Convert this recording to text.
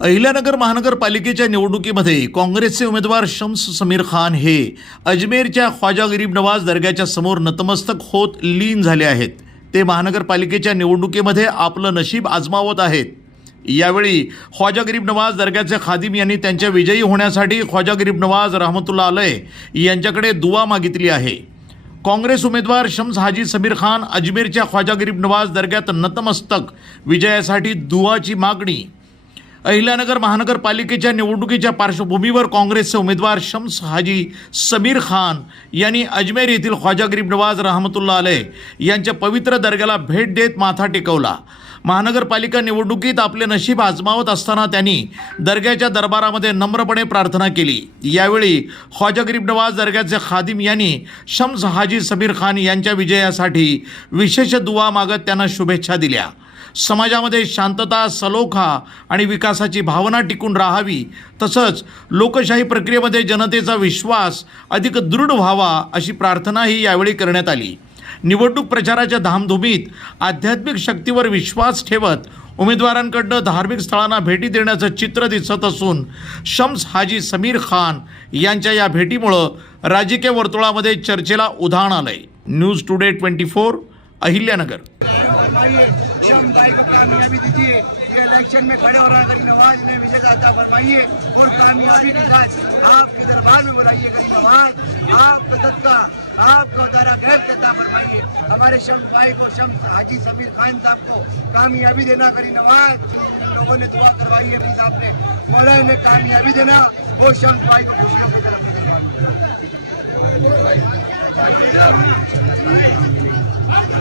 अहिल्यानगर महानगरपालिकेच्या निवडणुकीमध्ये काँग्रेसचे उमेदवार शम्स समीर खान हे अजमेरच्या ख्वाजा गरीब नवाज दर्ग्याच्या समोर नतमस्तक होत लीन झाले आहेत। ते महानगरपालिकेच्या निवडणुकीमध्ये आपलं नशीब आजमावत आहेत। यावेळी ख्वाजा गरीब नवाज दर्ग्याचे खादिम यांनी त्यांच्या विजयी होण्यासाठी ख्वाजा गरीब नवाज रहमतुल्लाह अलैह यांच्याकडे दुआ मागितली आहे। काँग्रेस उमेदवार शम्स हाजी समीर खान अजमेरच्या ख्वाजा गरीब नवाज दर्ग्यात नतमस्तक, विजयासाठी दुआची मागणी। अहिल्यानगर महानगरपालिकेच्या निवडणुकीच्या पार्श्वभूमीवर काँग्रेसचे उमेदवार शम्स हाजी समीर खान यांनी अजमेर येथील ख्वाजा गरीब नवाज रहमतुल्लाह अलैह यांच्या पवित्र दर्ग्याला भेट देत माथा टेकवला। महानगरपालिका निवडणुकीत आपले नशीब आजमावत असताना त्यांनी दर्ग्याच्या दरबारामध्ये नम्रपणे प्रार्थना केली। यावेळी ख्वाजा गरीब नवाज दर्ग्याचे खादिम यांनी शम्स हाजी समीर खान यांच्या विजयासाठी विशेष दुआ मागत त्यांना शुभेच्छा दिल्या। समाजामध्ये शांतता, सलोखा आणि विकासाची भावना टिकून राहावी, तसंच लोकशाही प्रक्रियेमध्ये जनतेचा विश्वास अधिक दृढ व्हावा अशी प्रार्थनाही यावेळी करण्यात आली। निवडणूक प्रचाराच्या धामधुमीत आध्यात्मिक शक्तीवर विश्वास ठेवत उमेदवारांकडून धार्मिक स्थळांना भेटी देण्याचं चित्र दिसत असून शम्स हाजी समीर खान यांच्या या भेटीमुळं राजकीय वर्तुळामध्ये चर्चेला उधाण आलंय। News today 24 Ahilyanagar. शम्स भाई को कामयाबी दीजिए, ये इलेक्शन में खड़े हो रहा गरीब नवाज ने विजय दाता फरमाइए और कामयाबी के साथ आपके दरबार में बुलाइए। गरीब नवाज आपका सदका, आपको दारा खैर देता फरमाइए। हमारे शम्स भाई को, शम्स हाजी समीर खान साहब को कामयाबी देना। गरीब नवाज लोगों ने दुआ करवाई है, अपनी साहब ने मौला ने कामयाबी देना और शम्स भाई को खुशियों की तरफ देना।